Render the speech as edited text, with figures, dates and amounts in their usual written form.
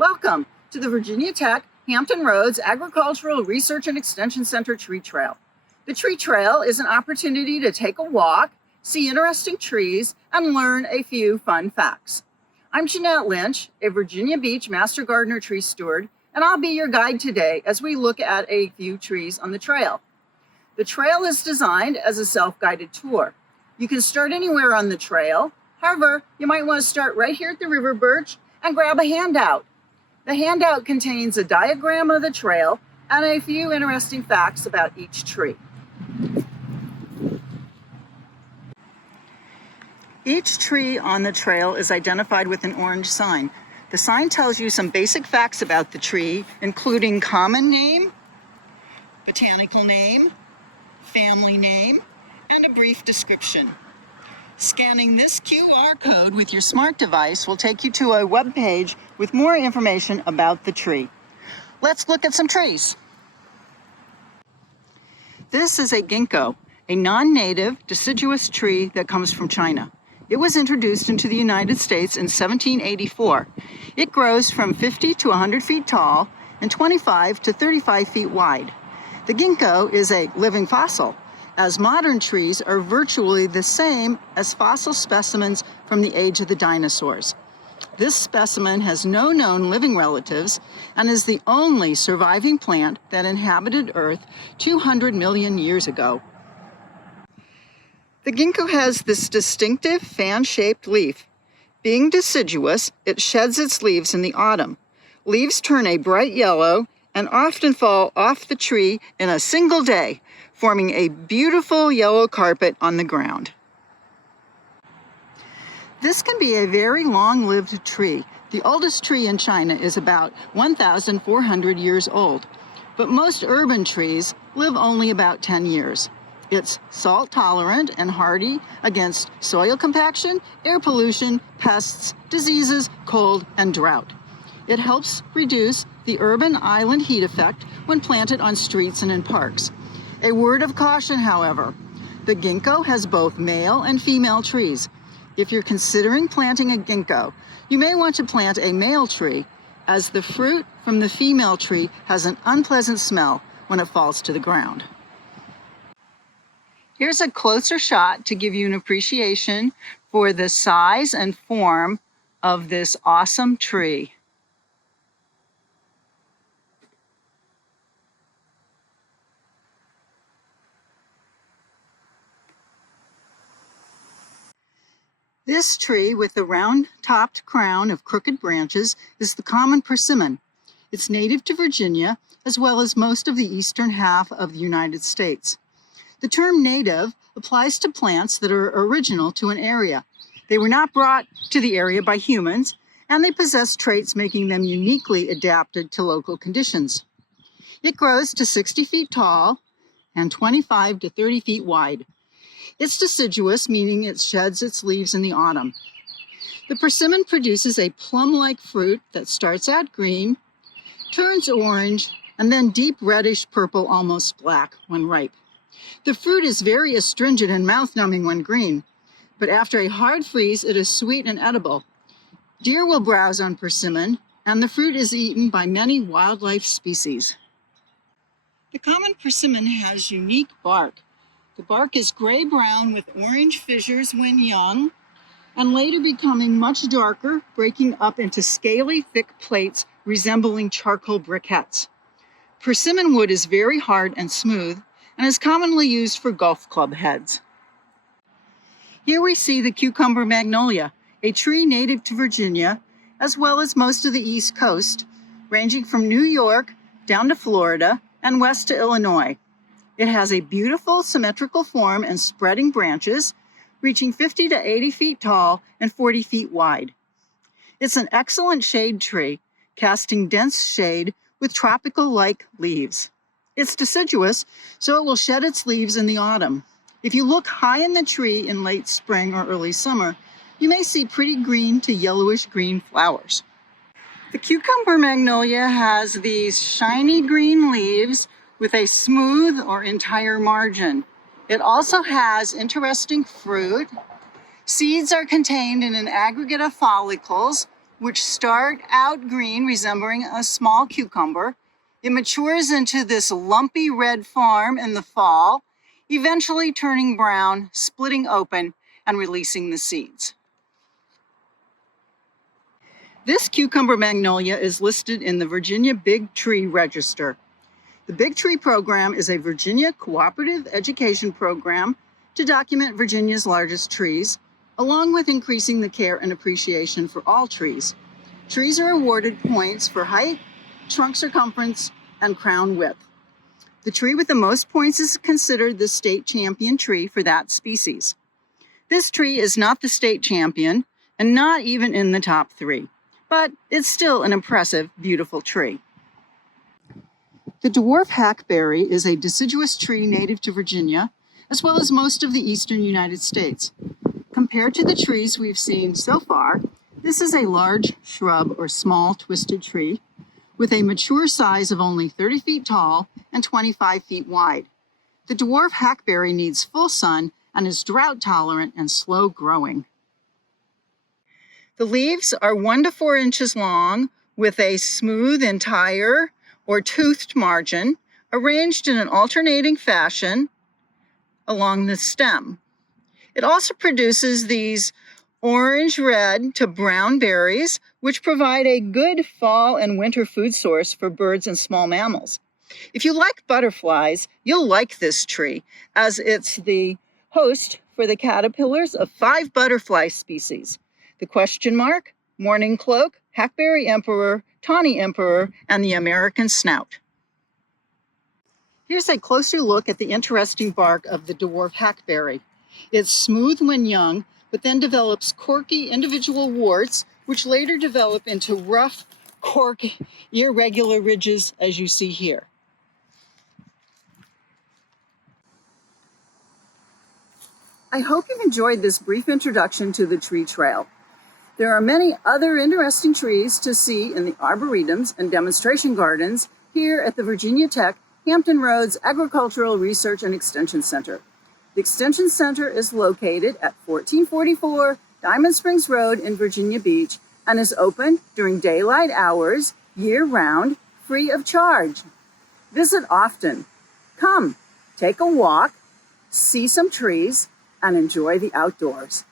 Welcome to the Virginia Tech Hampton Roads Agricultural Research and Extension Center Tree Trail. The Tree Trail is an opportunity to take a walk, see interesting trees, and learn a few fun facts. I'm Jeanette Lynch, a Virginia Beach Master Gardener Tree Steward, and I'll be your guide today as we look at a few trees on the trail. The trail is designed as a self-guided tour. You can start anywhere on the trail. However, you might want to start right here at the river birch and grab a handout. The handout contains a diagram of the trail and a few interesting facts about each tree. Each tree on the trail is identified with an orange sign. The sign tells you some basic facts about the tree, including common name, botanical name, family name, and a brief description. Scanning this QR code with your smart device will take you to a web page with more information about the tree. Let's look at some trees. This is a ginkgo, a non-native deciduous tree that comes from China. It was introduced into the United States in 1784. It grows from 50 to 100 feet tall and 25 to 35 feet wide. The ginkgo is a living fossil, as modern trees are virtually the same as fossil specimens from the age of the dinosaurs. This specimen has no known living relatives and is the only surviving plant that inhabited Earth 200 million years ago. The ginkgo has this distinctive fan-shaped leaf. Being deciduous, it sheds its leaves in the autumn. Leaves turn a bright yellow and often fall off the tree in a single day, forming a beautiful yellow carpet on the ground. This can be a very long-lived tree. The oldest tree in China is about 1,400 years old, but most urban trees live only about 10 years. It's salt-tolerant and hardy against soil compaction, air pollution, pests, diseases, cold, and drought. It helps reduce the urban island heat effect when planted on streets and in parks. A word of caution, however, the ginkgo has both male and female trees. If you're considering planting a ginkgo, you may want to plant a male tree, as the fruit from the female tree has an unpleasant smell when it falls to the ground. Here's a closer shot to give you an appreciation for the size and form of this awesome tree. This tree with the round-topped crown of crooked branches is the common persimmon. It's native to Virginia, as well as most of the eastern half of the United States. The term native applies to plants that are original to an area. They were not brought to the area by humans, and they possess traits making them uniquely adapted to local conditions. It grows to 60 feet tall and 25 to 30 feet wide. It's deciduous, meaning it sheds its leaves in the autumn. The persimmon produces a plum-like fruit that starts out green, turns orange, and then deep reddish purple, almost black, when ripe. The fruit is very astringent and mouth-numbing when green, but after a hard freeze, it is sweet and edible. Deer will browse on persimmon, and the fruit is eaten by many wildlife species. The common persimmon has unique bark. The bark is gray-brown with orange fissures when young, and later becoming much darker, breaking up into scaly, thick plates resembling charcoal briquettes. Persimmon wood is very hard and smooth, and is commonly used for golf club heads. Here we see the cucumber magnolia, a tree native to Virginia, as well as most of the East Coast, ranging from New York down to Florida and west to Illinois. It has a beautiful symmetrical form and spreading branches, reaching 50 to 80 feet tall and 40 feet wide. It's an excellent shade tree, casting dense shade with tropical-like leaves. It's deciduous, so it will shed its leaves in the autumn. If you look high in the tree in late spring or early summer, you may see pretty green to yellowish green flowers. The cucumber magnolia has these shiny green leaves with a smooth or entire margin. It also has interesting fruit. Seeds are contained in an aggregate of follicles which start out green, resembling a small cucumber. It matures into this lumpy red farm in the fall, eventually turning brown, splitting open, and releasing the seeds. This cucumber magnolia is listed in the Virginia Big Tree Register. The Big Tree Program is a Virginia cooperative education program to document Virginia's largest trees, along with increasing the care and appreciation for all trees. Trees are awarded points for height, trunk circumference, and crown width. The tree with the most points is considered the state champion tree for that species. This tree is not the state champion and not even in the top 3, but it's still an impressive, beautiful tree. The dwarf hackberry is a deciduous tree native to Virginia, as well as most of the eastern United States. Compared to the trees we've seen so far, this is a large shrub or small twisted tree with a mature size of only 30 feet tall and 25 feet wide. The dwarf hackberry needs full sun and is drought tolerant and slow growing. The leaves are 1 to 4 inches long with a smooth entire or toothed margin arranged in an alternating fashion along the stem. It also produces these orange-red to brown berries, which provide a good fall and winter food source for birds and small mammals. If you like butterflies, you'll like this tree, as it's the host for the caterpillars of 5 butterfly species: the question mark, morning cloak, hackberry emperor, tawny emperor, and the American snout. Here's a closer look at the interesting bark of the dwarf hackberry. It's smooth when young, but then develops corky individual warts, which later develop into rough, cork, irregular ridges, as you see here. I hope you've enjoyed this brief introduction to the tree trail. There are many other interesting trees to see in the arboretums and demonstration gardens here at the Virginia Tech Hampton Roads Agricultural Research and Extension Center. The Extension Center is located at 1444 Diamond Springs Road in Virginia Beach and is open during daylight hours, year-round, free of charge. Visit often. Come, take a walk, see some trees, and enjoy the outdoors.